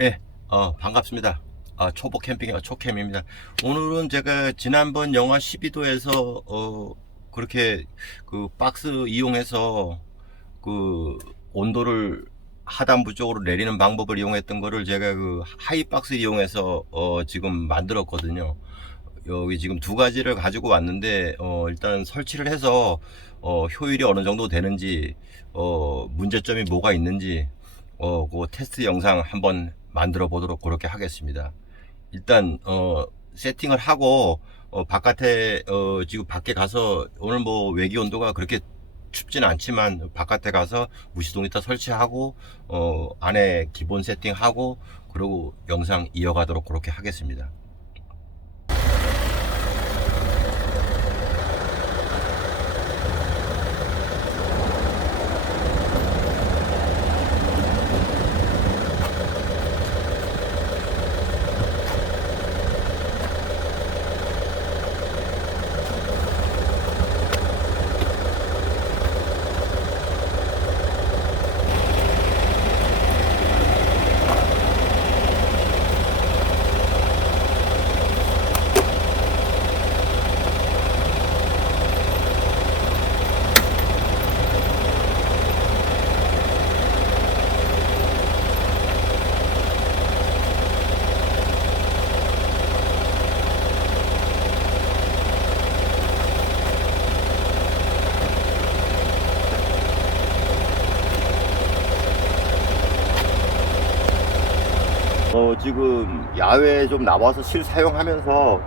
예, 반갑습니다. 초보 캠핑의 초캠입니다. 오늘은 제가 지난번 영하 12도에서, 그렇게 그 박스 이용해서 그 온도를 하단부 쪽으로 내리는 방법을 이용했던 거를 제가 그 하이박스 이용해서, 지금 만들었거든요. 여기 지금 두 가지를 가지고 왔는데, 일단 설치를 해서, 효율이 어느 정도 되는지, 문제점이 뭐가 있는지, 그 테스트 영상 한번 만들어 보도록 그렇게 하겠습니다. 일단 세팅을 하고 바깥에 지금 밖에 가서 오늘 뭐 외기 온도가 그렇게 춥진 않지만 바깥에 가서 무시동 히터 설치하고 안에 기본 세팅하고 그리고 영상 이어가도록 그렇게 하겠습니다. 지금 야외에 좀 나와서 실사용하면서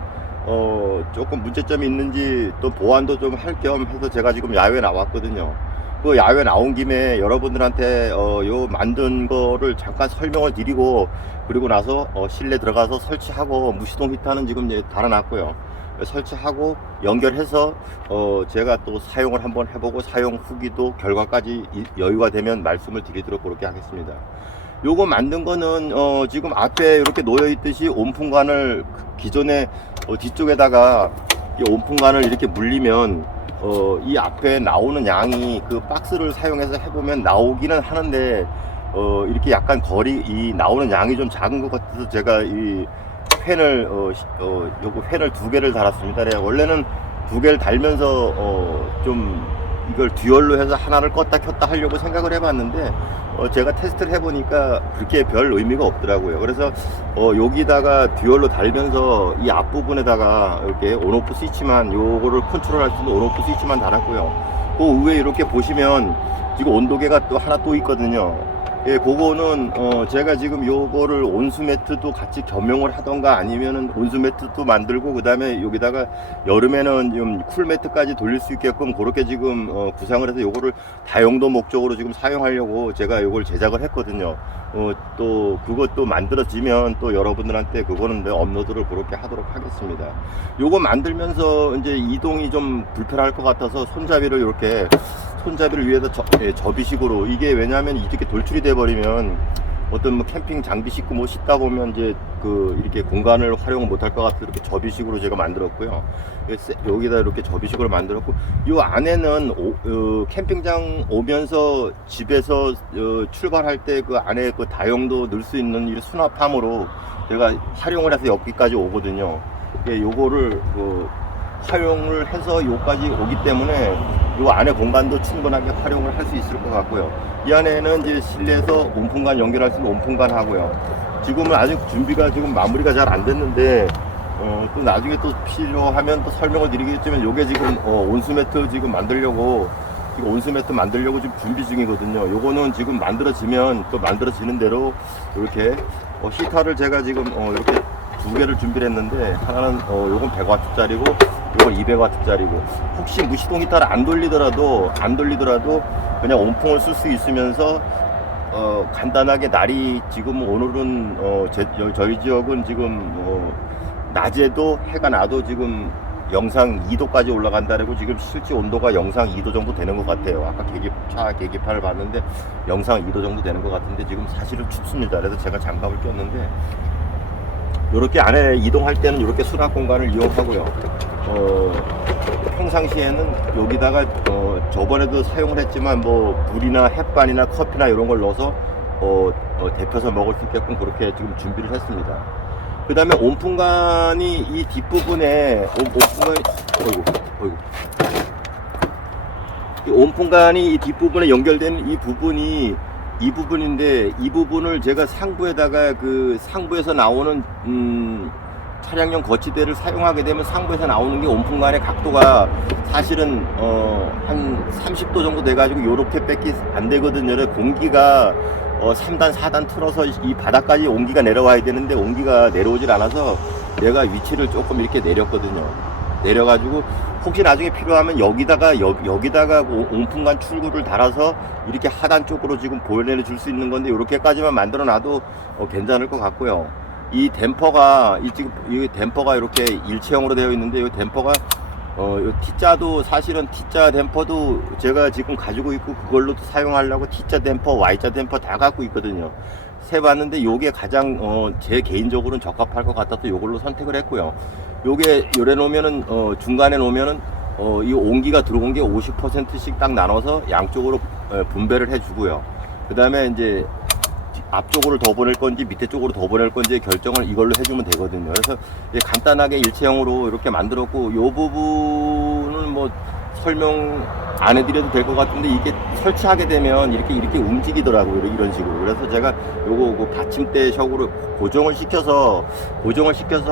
조금 문제점이 있는지 또 보완도 좀 할 겸 해서 제가 지금 야외에 나왔거든요. 그 야외 나온 김에 여러분들한테 요 만든 거를 잠깐 설명을 드리고 그리고 나서 실내 들어가서 설치하고 무시동 히터는 지금 이제 달아놨고요. 설치하고 연결해서 제가 또 사용을 한번 해보고 사용 후기도 결과까지 여유가 되면 말씀을 드리도록 그렇게 하겠습니다. 요거 만든 거는 지금 앞에 이렇게 놓여 있듯이 온풍관을 기존에 뒤쪽에다가 이 온풍관을 이렇게 물리면 이 앞에 나오는 양이 그 박스를 사용해서 해보면 나오기는 하는데 이렇게 약간 이 나오는 양이 좀 작은 것 같아서 제가 이 팬을 요거 팬을 두 개를 달았습니다. 원래는 두 개를 달면서 좀 이걸 듀얼로 해서 하나를 껐다 켰다 하려고 생각을 해봤는데 제가 테스트를 해보니까 그렇게 별 의미가 없더라고요. 그래서 여기다가 듀얼로 달면서 이 앞부분에다가 이렇게 온오프 스위치만 요거를 컨트롤할 수 있는 온오프 스위치만 달았고요. 그 위에 이렇게 보시면 지금 온도계가 또 하나 또 있거든요. 예, 그거는 제가 지금 요거를 온수 매트도 같이 겸용을 하던가 아니면은 온수 매트도 만들고 그 다음에 여기다가 여름에는 좀 쿨 매트까지 돌릴 수 있게끔 그렇게 지금 구상을 해서 요거를 다용도 목적으로 지금 사용하려고 제가 요걸 제작을 했거든요. 또 그것도 만들어지면 또 여러분들한테 그거는 업로드를 그렇게 하도록 하겠습니다. 요거 만들면서 이제 이동이 좀 불편할 것 같아서 손잡이를 위해서 접이식으로 이게 왜냐하면 이렇게 돌출이 돼 버리면 어떤 뭐 캠핑 장비 싣고 뭐 싣다 보면 이제 이렇게 공간을 활용 못할 것 같아서 이렇게 접이식으로 제가 만들었고요. 여기다 이렇게 접이식으로 만들었고 이 안에는 캠핑장 오면서 집에서 출발할 때 그 안에 그 다용도 넣을 수 있는 이 수납함으로 제가 활용을 해서 여기까지 오거든요. 요거를 활용을 해서 여기까지 오기 때문에 이 안에 공간도 충분하게 활용을 할 수 있을 것 같고요. 이 안에는 이제 실내에서 온풍관 연결할 수 있는 온풍관 하고요. 지금은 아직 준비가 지금 마무리가 잘 안 됐는데 또 나중에 또 필요하면 또 설명을 드리겠지만 요게 지금 온수매트 지금 만들려고 지금 준비 중이거든요. 요거는 지금 만들어지면 또 만들어지는 대로 이렇게 히터를 제가 지금 이렇게 두 개를 준비를 했는데 하나는 요건 100W짜리고 요건 200W짜리고 혹시 무시동 히터를 안 돌리더라도 그냥 온풍을 쓸 수 있으면서 간단하게 날이 지금 오늘은 저희 지역은 지금 낮에도 해가 나도 지금 영상 2도까지 올라간다고 지금 실제 온도가 영상 2도 정도 되는 것 같아요. 아까 차 계기판을 봤는데 영상 2도 정도 되는 것 같은데 지금 사실은 춥습니다. 그래서 제가 장갑을 꼈는데 이렇게 안에 이동할 때는 이렇게 수납 공간을 이용하고요. 평상시에는 여기다가 저번에도 사용을 했지만 뭐 물이나 햇반이나 커피나 이런 걸 넣어서 데펴서 먹을 수 있게끔 그렇게 지금 준비를 했습니다. 그 다음에 온풍관이 이 뒷부분에 이 온풍관이 이 뒷부분에 연결되는 이 부분인데, 이 부분을 제가 상부에다가 그 상부에서 나오는 차량용 거치대를 사용하게 되면 상부에서 나오는 게 온풍관의 각도가 사실은 한 30도 정도 돼가지고 요렇게 뺏기 안 되거든요. 공기가 3단 4단 틀어서 이 바닥까지 온기가 내려와야 되는데 온기가 내려오질 않아서 내가 위치를 조금 이렇게 내렸거든요. 내려가지고 혹시 나중에 필요하면 여기다가 온풍관 출구를 달아서 이렇게 하단 쪽으로 지금 보여내 줄 수 있는 건데, 이렇게까지만 만들어 놔도 괜찮을 것 같고요. 이 댐퍼가 이 댐퍼가 이렇게 일체형으로 되어 있는데, 이 댐퍼가 이 T자도 사실은 T자 댐퍼도 제가 지금 가지고 있고 그걸로도 사용하려고 T자 댐퍼, Y자 댐퍼 다 갖고 있거든요. 세봤는데 요게 가장 제 개인적으로는 적합할 것 같아서 요걸로 선택을 했고요. 요게 요래 놓으면은 중간에 놓으면은 이 온기가 들어온 게 50%씩 딱 나눠서 양쪽으로 분배를 해주고요. 그 다음에 이제 앞쪽으로 더 보낼 건지 밑에 쪽으로 더 보낼 건지 결정을 이걸로 해주면 되거든요. 그래서 간단하게 일체형으로 이렇게 만들었고, 요 부분은 뭐 설명 안 해드려도 될 것 같은데, 이게 설치하게 되면 이렇게 움직이더라고요. 이런 식으로. 그래서 제가 요거 받침대식으로 고정을 시켜서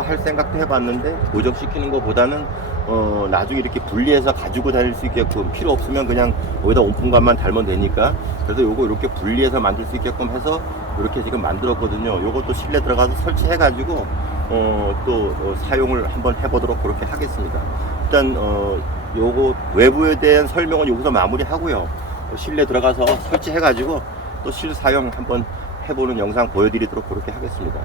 할 생각도 해봤는데, 고정시키는 것보다는 나중에 이렇게 분리해서 가지고 다닐 수 있게끔, 필요 없으면 그냥 여기다 온풍관만 달면 되니까, 그래서 요거 이렇게 분리해서 만들 수 있게끔 해서 이렇게 지금 만들었거든요. 요것도 실내 들어가서 설치해가지고 또 사용을 한번 해보도록 그렇게 하겠습니다. 일단 요거 외부에 대한 설명은 여기서 마무리하고요. 실내 들어가서 설치해가지고 또 실사용 한번 해보는 영상 보여드리도록 그렇게 하겠습니다.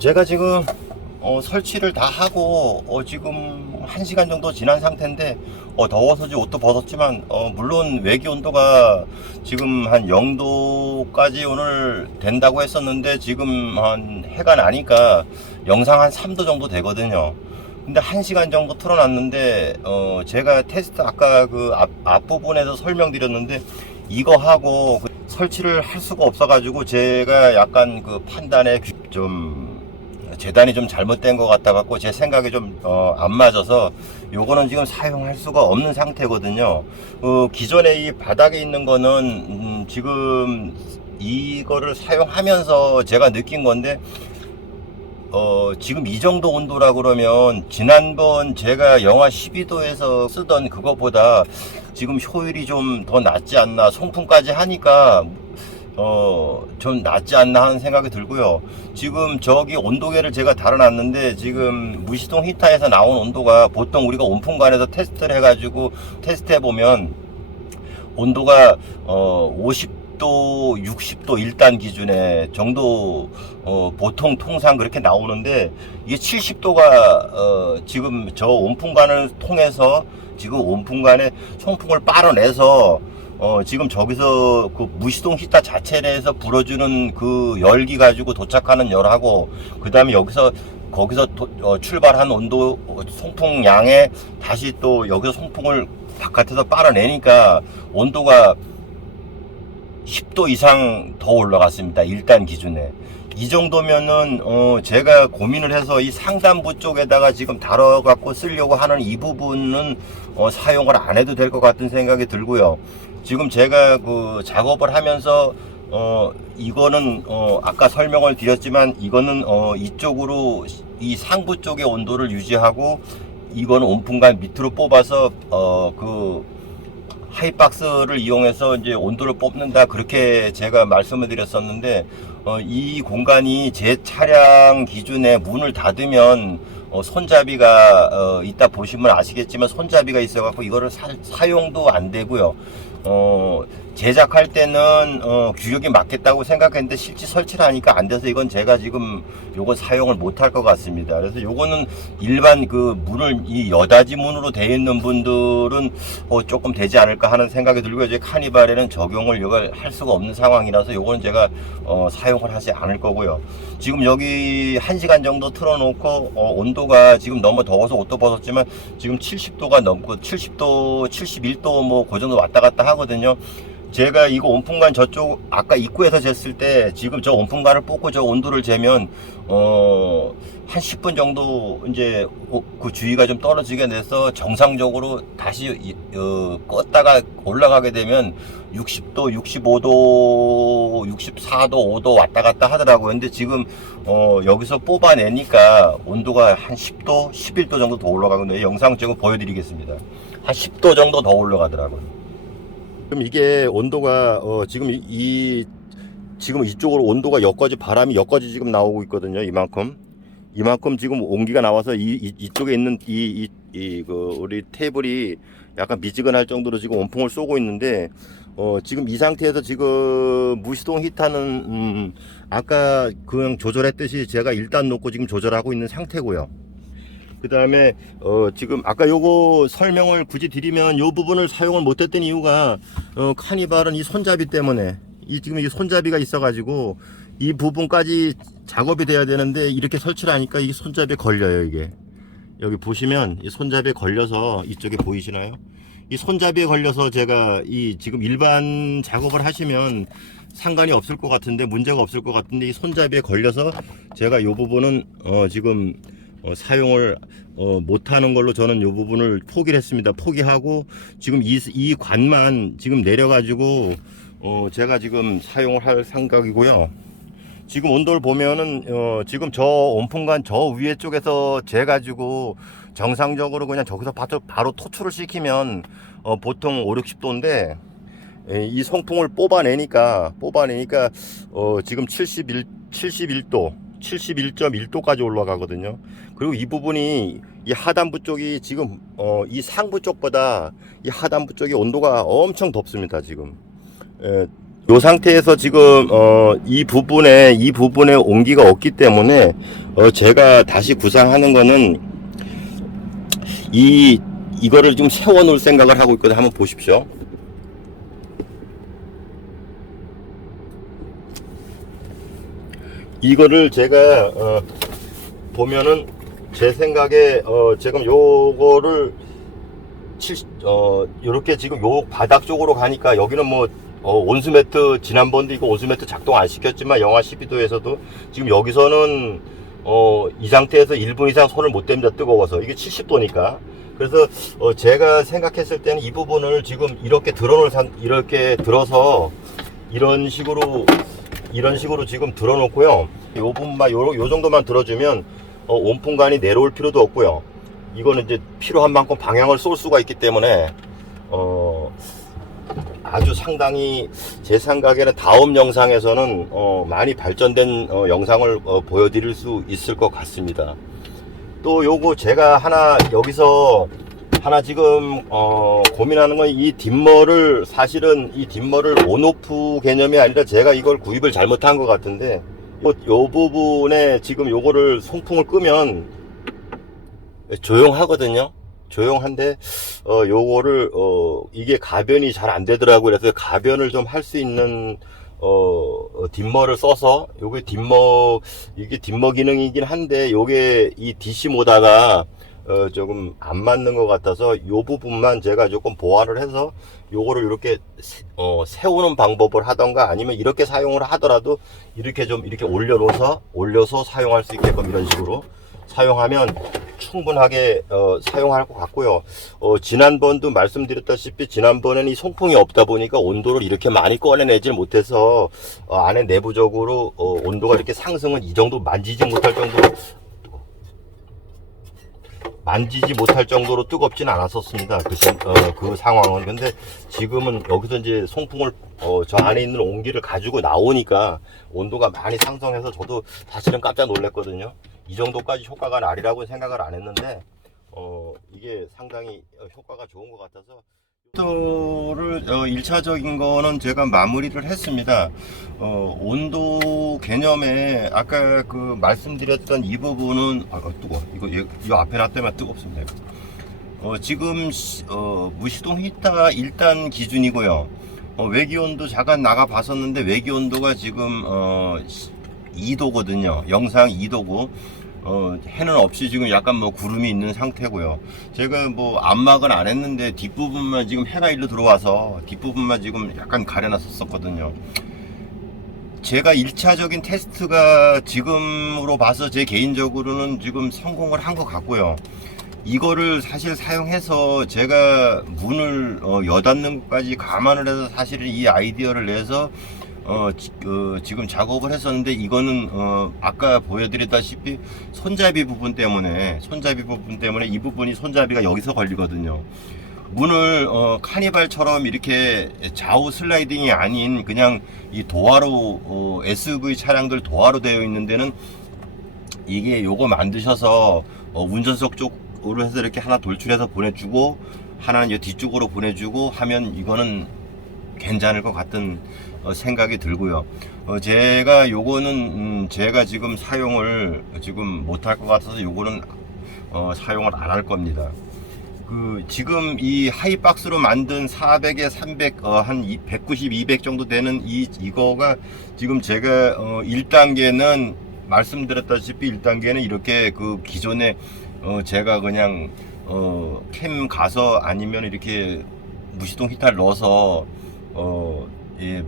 제가 지금 설치를 다 하고 지금 1시간 정도 지난 상태인데, 더워서 옷도 벗었지만 물론 외기 온도가 지금 한 0도까지 오늘 된다고 했었는데, 지금 한 해가 나니까 영상 한 3도 정도 되거든요. 근데 1시간 정도 틀어놨는데 제가 테스트 아까 그 앞부분에서 설명드렸는데, 이거 하고 설치를 할 수가 없어 가지고 제가 약간 그 판단에 좀 재단이 좀 잘못된 것 같아 갖고 제 생각이 좀 안 맞아서 요거는 지금 사용할 수가 없는 상태거든요. 기존에 이 바닥에 있는 거는 지금 이거를 사용하면서 제가 느낀 건데, 지금 이 정도 온도라 그러면 지난번 제가 영하 12도에서 쓰던 그것보다 지금 효율이 좀 더 낫지 않나, 송풍까지 하니까 좀 낫지 않나 하는 생각이 들고요. 지금 저기 온도계를 제가 달아놨는데, 지금 무시동 히터에서 나온 온도가 보통 우리가 온풍관에서 테스트를 해가지고 테스트해보면 온도가 50도, 60도 1단 기준에 정도 보통 통상 그렇게 나오는데, 이게 70도가 지금 저 온풍관을 통해서 지금 온풍관에 송풍을 빨아내서 지금 저기서 그 무시동 히터 자체 내에서 불어주는 그 열기 가지고 도착하는 열하고, 그 다음에 거기서 출발한 온도 송풍량에 다시 또 여기서 송풍을 바깥에서 빨아내니까 온도가 10도 이상 더 올라갔습니다. 1단 기준에. 이 정도면은 제가 고민을 해서 이 상단부 쪽에다가 지금 달아 갖고 쓰려고 하는 이 부분은 사용을 안 해도 될 것 같은 생각이 들고요. 지금 제가 그 작업을 하면서 이거는 아까 설명을 드렸지만, 이거는 이쪽으로 이 상부 쪽의 온도를 유지하고, 이거는 온풍관 밑으로 뽑아서 그 하이박스를 이용해서 이제 온도를 뽑는다, 그렇게 제가 말씀을 드렸었는데, 이 공간이 제 차량 기준에 문을 닫으면 손잡이가 이따 보시면 아시겠지만 손잡이가 있어갖고 이거를 사용도 안 되고요. 제작할 때는 규격이 맞겠다고 생각했는데 실제 설치를 하니까 안 돼서 이건 제가 지금 요건 사용을 못 할 것 같습니다. 그래서 요거는 일반 그 문을 이 여닫이 문으로 되어 있는 분들은 조금 되지 않을까 하는 생각이 들고, 이제 카니발에는 적용을 이걸 할 수가 없는 상황이라서 요거는 제가 사용을 하지 않을 거고요. 지금 여기 1시간 정도 틀어놓고 온도가 지금 너무 더워서 옷도 벗었지만 지금 70도가 넘고 70도 71도 뭐 그 정도 왔다 갔다 하거든요. 제가 이거 온풍관 저쪽 아까 입구에서 쟀을 때 지금 저 온풍관을 뽑고 저 온도를 재면 한 10분 정도 이제 그 주위가 좀 떨어지게 돼서 정상적으로 다시 껐다가 올라가게 되면 60도, 65도, 64도, 5도 왔다 갔다 하더라고요. 근데 지금 여기서 뽑아내니까 온도가 한 10도, 11도 정도 더 올라가거든요. 영상 찍어 보여드리겠습니다. 한 10도 정도 더 올라가더라고요. 그럼 이게 온도가 지금 지금 이쪽으로 온도가 여기까지 바람이 여기까지 지금 나오고 있거든요. 이만큼 지금 온기가 나와서 이쪽에 있는 그 우리 테이블이 약간 미지근할 정도로 지금 온풍을 쏘고 있는데 지금 이 상태에서 지금 무시동 히터는 아까 그냥 조절했듯이 제가 일단 놓고 지금 조절하고 있는 상태고요. 그 다음에 지금 아까 요거 설명을 굳이 드리면 요 부분을 사용을 못했던 이유가 카니발은 이 손잡이 때문에 지금 이 손잡이가 있어 가지고 이 부분까지 작업이 돼야 되는데 이렇게 설치를 하니까 이 손잡이에 걸려요. 이게 여기 보시면 이 손잡이에 걸려서 이쪽에 보이시나요? 이 손잡이에 걸려서 제가 지금 일반 작업을 하시면 상관이 없을 것 같은데, 문제가 없을 것 같은데, 이 손잡이에 걸려서 제가 요 부분은 지금 사용을 못하는 걸로 저는 이 부분을 포기를 했습니다. 포기하고 지금 이 관만 지금 내려가지고 제가 지금 사용을 할 생각이고요. 지금 온도를 보면은 지금 저 온풍관 저 위에 쪽에서 재가지고 정상적으로 그냥 저기서 바로 토출을 시키면 보통 5, 60도인데 이 송풍을 뽑아내니까 지금 71도 71.1도까지 올라가거든요. 그리고 이 부분이 이 하단부 쪽이 지금 이 상부 쪽보다 이 하단부 쪽이 온도가 엄청 덥습니다. 지금 이 상태에서 지금 이 부분에 온기가 없기 때문에 제가 다시 구상하는 거는 이거를 좀 세워 놓을 생각을 하고 있거든요. 한번 보십시오. 이거를 제가 보면은 제 생각에 지금 요거를 요렇게 지금 요 바닥 쪽으로 가니까 여기는 뭐 온수매트 지난번도 이거 온수매트 작동 안 시켰지만 영하 12도에서도 지금 여기서는 이 상태에서 1분 이상 손을 못 댑니다. 뜨거워서. 이게 70도니까. 그래서 제가 생각했을 때는 이 부분을 지금 이렇게 이렇게 들어서 이런 식으로 지금 들어놓고요. 요 부분만 요 정도만 들어주면 온풍관이 내려올 필요도 없고요. 이거는 이제 필요한 만큼 방향을 쏠 수가 있기 때문에 아주 상당히 제 생각에는 다음 영상에서는 많이 발전된 영상을 보여드릴 수 있을 것 같습니다. 또 요거 제가 여기서 하나 지금 고민하는 건 이 딤머를, 사실은 이 딤머를 온오프 개념이 아니라 제가 이걸 구입을 잘못한 것 같은데 요 부분에 지금 요거를 송풍을 끄면 조용하거든요. 조용한데 요거를 이게 가변이 잘 안 되더라고요. 그래서 가변을 좀 할 수 있는 딤머를 써서 이게 딤머 기능이긴 한데 요게 이 DC 모다가 조금 안 맞는 것 같아서 요 부분만 제가 조금 보완을 해서 요거를 이렇게 세우는 방법을 하던가, 아니면 이렇게 사용을 하더라도 이렇게 올려서 사용할 수 있게끔 이런 식으로 사용하면 충분하게 사용할 것 같고요. 지난번도 말씀드렸다시피 지난번에는 이 송풍이 없다 보니까 온도를 이렇게 많이 꺼내내질 못해서 안에 내부적으로 온도가 이렇게 상승은 이 정도 만지지 못할 정도로 뜨겁진 않았었습니다. 그 상황은. 근데 지금은 여기서 이제 송풍을 저 안에 있는 온기를 가지고 나오니까 온도가 많이 상승해서 저도 사실은 깜짝 놀랐거든요. 이 정도까지 효과가 나리라고 생각을 안 했는데 이게 상당히 효과가 좋은 것 같아서 온도를 1차적인 거는 제가 마무리를 했습니다. 온도 개념에 아까 그 말씀드렸던 이 부분은 뜨거워. 이거 앞에 놨더만 뜨겁습니다. 지금 무시동 히터 1단 기준이고요. 외기온도 잠깐 나가 봤었는데 외기온도가 지금 2도거든요. 영상 2도고 해는 없이 지금 약간 뭐 구름이 있는 상태고요. 제가 뭐 안막은 안 했는데 뒷부분만 지금 해가 일로 들어와서 뒷부분만 지금 약간 가려놨었거든요. 제가 1차적인 테스트가 지금으로 봐서 제 개인적으로는 지금 성공을 한 것 같고요. 이거를 사실 사용해서 제가 문을 여닫는 것까지 감안을 해서 사실은 이 아이디어를 내서 지금 작업을 했었는데 이거는 아까 보여드렸다시피 손잡이 부분 때문에 이 부분이 손잡이가 여기서 걸리거든요. 문을 카니발처럼 이렇게 좌우 슬라이딩이 아닌 그냥 이 도화로 SUV 차량들 도화로 되어 있는 데는 이게 요거 만드셔서 운전석 쪽으로 해서 이렇게 하나 돌출해서 보내주고 하나는 이 뒤쪽으로 보내주고 하면 이거는 괜찮을 것 같은 생각이 들고요. 제가 요거는 제가 지금 사용을 지금 못할 것 같아서 요거는 사용을 안 할 겁니다. 지금 이 하이박스로 만든 400에 300 한 190, 200 정도 되는 이거가 지금 제가 1단계는 말씀드렸다시피 1단계는 이렇게 그 기존에 제가 그냥 캠 가서 아니면 이렇게 무시동 히터를 넣어서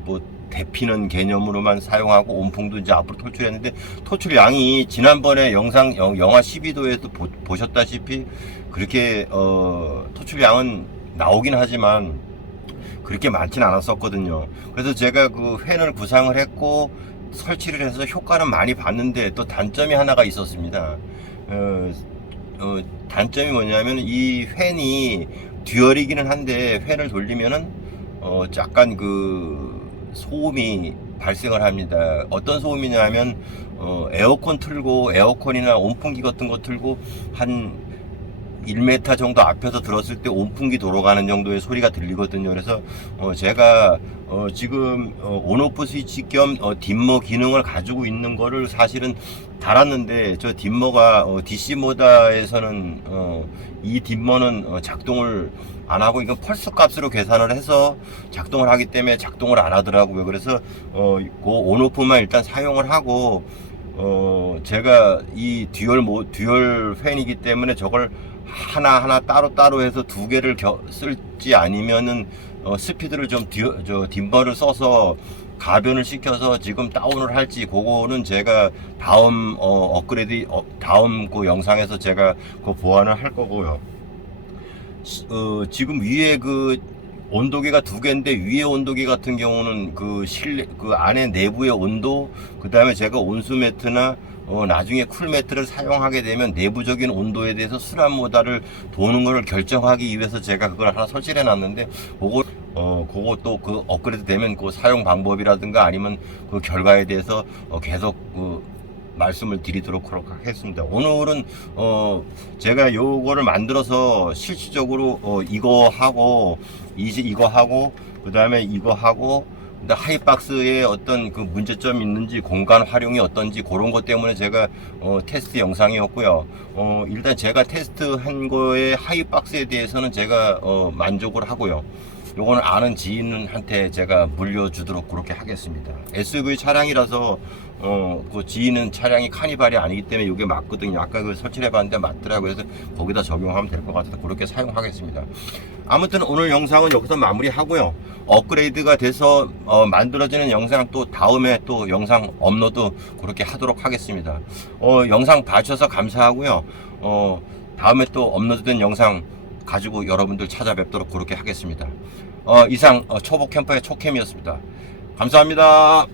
뭐 데피는 개념으로만 사용하고 온풍도 이제 앞으로 토출했는데 토출량이 지난번에 영화 12도에도 보셨다시피 그렇게 토출량은 나오긴 하지만 그렇게 많진 않았었거든요. 그래서 제가 그 팬을 구상을 했고 설치를 해서 효과는 많이 봤는데 또 단점이 하나가 있었습니다. 단점이 뭐냐면 이 팬이 듀얼이기는 한데 팬을 돌리면은 약간 그 소음이 발생을 합니다. 어떤 소음이냐면 에어컨 틀고 에어컨이나 온풍기 같은 거 틀고 한 1m 정도 앞에서 들었을 때 온풍기 돌아가는 정도의 소리가 들리거든요. 그래서 제가 지금 온오프 스위치 겸 딤머 기능을 가지고 있는 거를 사실은 달았는데 저 딤머가 DC 모다에서는 이 딤머는 작동을 안 하고 이건 펄스 값으로 계산을 해서 작동을 하기 때문에 작동을 안 하더라고요. 그래서 그 온오프만 일단 사용을 하고 제가 이 듀얼 팬이기 때문에 저걸 하나하나 따로따로 해서 두 개를 쓸지 아니면은 스피드를 좀 딤버를 써서 가변을 시켜서 지금 다운을 할지 그거는 제가 다음 업그레이드 다음 그 영상에서 제가 그 보완을 할 거고요. 지금 위에 그 온도계가 두 개인데 위에 온도계 같은 경우는 그 안에 내부의 온도 그 다음에 제가 온수 매트나 나중에 쿨 매트를 사용하게 되면 내부적인 온도에 대해서 순환 모달을 도는 것을 결정하기 위해서 제가 그걸 하나 설치를 해놨는데 그것도 그 업그레이드 되면 그 사용 방법이라든가 아니면 그 결과에 대해서 계속 말씀을 드리도록 하겠습니다. 오늘은 제가 요거를 만들어서 실질적으로 이거 하고 그 다음에 이거 하고 하이박스에 어떤 그 문제점이 있는지 공간 활용이 어떤지 그런 것 때문에 제가 테스트 영상이었고요. 일단 제가 테스트한 거에 하이박스에 대해서는 제가 만족을 하고요. 요거는 아는 지인한테 제가 물려주도록 그렇게 하겠습니다. SUV 차량이라서 그 지인은 차량이 카니발이 아니기 때문에 이게 맞거든요. 아까 그 설치를 해봤는데 맞더라고요. 그래서 거기다 적용하면 될 것 같아서 그렇게 사용하겠습니다. 아무튼 오늘 영상은 여기서 마무리하고요. 업그레이드가 돼서 만들어지는 영상 또 다음에 또 영상 업로드 그렇게 하도록 하겠습니다. 영상 봐주셔서 감사하고요. 다음에 또 업로드된 영상 가지고 여러분들 찾아뵙도록 그렇게 하겠습니다. 이상 초보 캠퍼의 초캠이었습니다. 감사합니다.